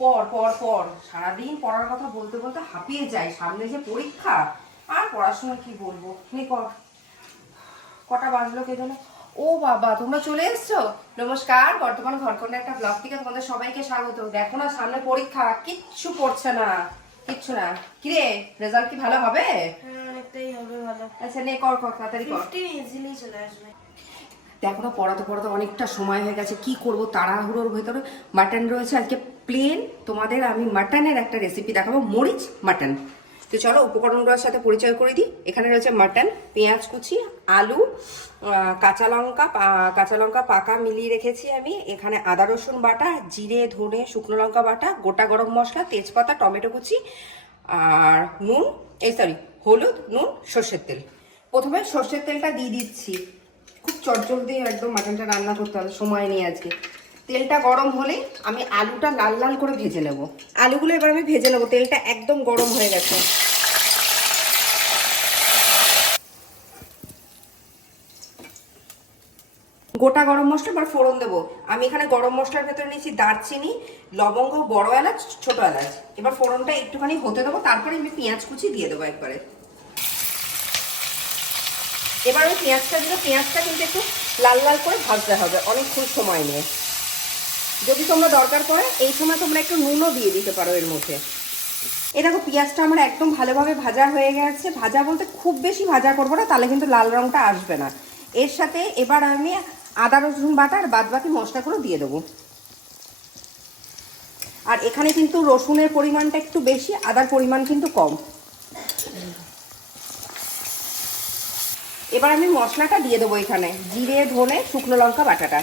পর পর পর সারাদিন পড়ার কথা বলতে বলতে হাঁপিয়ে যায়। সামনে যে পরীক্ষা, আর পড়াশোনা কি বলবো। নে কর। কটা বাজলো কে জানো? ও বাবা, তোমরা চলে এসছো। নমস্কার, বর্তমান ঘরকন্যা একটা ব্লগ থেকে তোমাদের সবাইকে স্বাগত। দেখো না, সামনে পরীক্ষা, কিচ্ছু পড়ছে না, কিচ্ছু না। কিরে, রেজাল্ট কি ভালো হবে? হ্যাঁ, অনেকটাই হবে ভালো। আচ্ছা নে কর কর, তাড়াতাড়ি কর। 15 ইজিলি চলে আসবে। দেখো না, পড়াতে পড়াতে অনেকটা সময় হয়ে গেছে। কি করব, তাড়াহুড়োর ভেতরে মাটন রয়েছে আজকে প্লেন। তোমাদের আমি মাটনের একটা রেসিপি দেখাবো, মরিচ মাটন। তো চলো উপকরণগুলোর সাথে পরিচয় করে দিই। এখানে রয়েছে মাটন, পেঁয়াজ কুচি, আলু, কাঁচা লঙ্কা পাকা মিলিয়ে রেখেছি আমি। এখানে আদা রসুন বাটা, জিরে ধনে শুকনো লঙ্কা বাটা, গোটা গরম মশলা, তেজপাতা, টমেটো কুচি, আর নুন, হলুদ, নুন, সর্ষের তেল। প্রথমে সর্ষের তেলটা দিয়ে দিচ্ছি। খুব চটজলদি একদম মাটনটা রান্না করতে হবে, সময় নেই আজকে। তেলটা গরম হলে আমি আলুটা লাল লাল করে ভেজে নেব। আলুগুলো এবার আমি ভেজে নেব, তেলটা একদম গরম হয়ে গেছে। গোটা গরম মশলা এবার ফোড়ন দেবো। আমি এখানে গরম মশলার ভেতরে নিয়েছি দারচিনি, লবঙ্গ, বড় এলাচ, ছোট এলাচ। এবার ফোড়নটা একটুখানি হতে দেবো, তারপরে আমি পেঁয়াজ কুচি দিয়ে দেবো একবারে। এবার ওই পেঁয়াজটা দিলে পেঁয়াজটা কিন্তু একটু লাল লাল করে ভাজতে হবে অনেকক্ষণ সময় নিয়ে। যদি তোমরা দরকার পড়ে এই সময় তোমরা একটু নুনও দিয়ে দিতে পারো এর মধ্যে। এই দেখো পেঁয়াজটা আমার একদম ভালোভাবে ভাজা হয়ে গেছে। ভাজা বলতে খুব বেশি ভাজা করবো না, তাহলে কিন্তু লাল রঙটা আসবে না। এর সাথে এবার আমি আদা রসুন বাটা আর বাদ বাকি মশলাগুলো দিয়ে দেবো। আর এখানে কিন্তু রসুনের পরিমাণটা একটু বেশি, আদার পরিমাণ কিন্তু কম। এবার আমি মশলাটা দিয়ে দেবো এখানে, জিরে ধনে শুকনো লঙ্কা বাটাটা।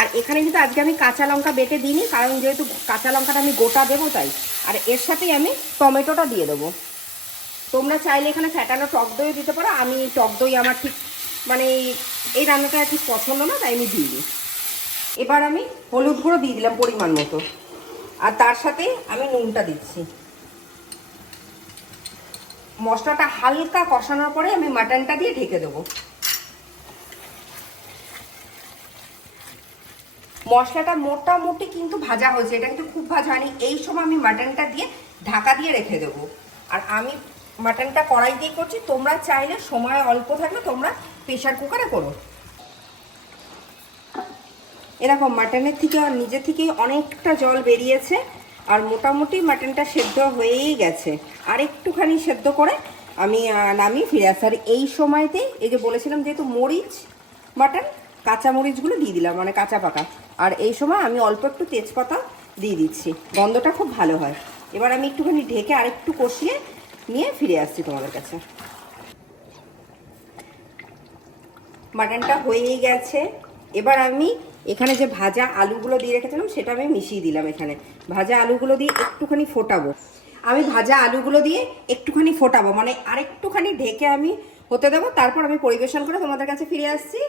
আর এখানে কিন্তু আজকে আমি কাঁচা লঙ্কা বেটে দিইনি, কারণ যেহেতু কাঁচা লঙ্কাটা আমি গোটা দেবো তাই। আর এর সাথেই আমি টমেটোটা দিয়ে দেবো। তোমরা চাইলে এখানে ফ্যাটানো টক দই দিতে পারো। আমি টক দই আমার ঠিক মানে এই রান্নাটা ঠিক পছন্দ না, তাই আমি দিইনি। এবার আমি হলুদ গুঁড়ো দিয়ে দিলাম পরিমাণ মতো, আর তার সাথে আমি নুনটা দিচ্ছি। মশলাটা হালকা কষানোর পরে আমি মাটনটা দিয়ে ঢেকে দেবো। মশলাটা মোটামুটি কিন্তু ভাজা হয়েছে, এটা কিন্তু খুব ভাজা হয়নি। এই সময় আমি মাটনটা দিয়ে ঢাকা দিয়ে রেখে দেবো। আর আমি মাটনটা কড়াই দিয়ে করছি, তোমরা চাইলে সময় অল্প থাকলে তোমরা প্রেশার কুকারে করো। এরকম মাটনের থেকে নিজে থেকেই অনেকটা জল বেরিয়েছে, আর মোটামুটি মাটনটা সেদ্ধ হয়েই গেছে। আর একটুখানি সেদ্ধ করে আমি নামিয়ে ফিরে আসি। আর এই সময়তে এই যে বলেছিলাম যেহেতু মরিচ মাটন, কাঁচা মরিচগুলো দিয়ে দিলাম, মানে কাঁচা পাকা। আর এই সময় আমি অল্প একটু তেজপাতা দিয়ে দিচ্ছি, গন্ধটা খুব ভালো হয়। এবার আমি একটুখানি ঢেকে আরেকটু কষিয়ে নিয়ে ফিরে আসছি তোমাদের কাছে। মাটনটা হয়েই গেছে। এবার আমি এখানে যে ভাজা আলুগুলো দিয়ে রেখেছিলাম সেটা আমি মিশিয়ে দিলাম এখানে। ভাজা আলুগুলো দিয়ে একটুখানি ফোটাবো। আমি ভাজা আলুগুলো দিয়ে একটুখানি ফোটাবো, মানে আরেকটুখানি ঢেকে আমি হতে দেবো। তারপর আমি পরিবেশন করে তোমাদের কাছে ফিরে আসছি।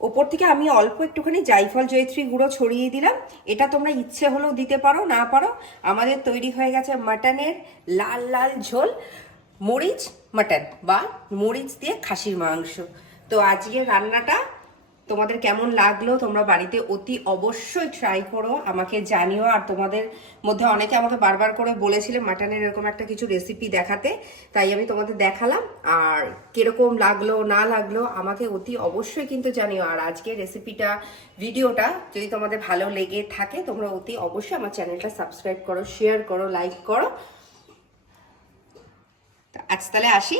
ওপর থেকে আমি অল্প একটুখানি জায়ফল জয়িত্রী গুঁড়ো ছড়িয়ে দিলাম। এটা তোমরা ইচ্ছে হলেও দিতে পারো, না পারো। আমাদের তৈরি হয়ে গেছে মাটনের লাল লাল ঝোল, মরিচ মাটন বা মরিচ দিয়ে খাসির মাংস। তো আজকের রান্নাটা তোমাদের কেমন লাগলো তোমরা বাড়িতে অতি অবশ্যই ট্রাই করো, আমাকে জানিও। আর তোমাদের মধ্যে অনেকে আমাকে বারবার করে বলেছিলে মাটনের এরকম একটা কিছু রেসিপি দেখাতে, তাই আমি তোমাদের দেখালাম। আর কিরকম লাগলো না লাগলো আমাকে অতি অবশ্যই কিন্তু জানিও। আর আজকের রেসিপিটা ভিডিওটা যদি তোমাদের ভালো লেগে থাকে তোমরা অতি অবশ্যই আমার চ্যানেলটা সাবস্ক্রাইব করো, শেয়ার করো, লাইক করো। আজ তাহলে আসি।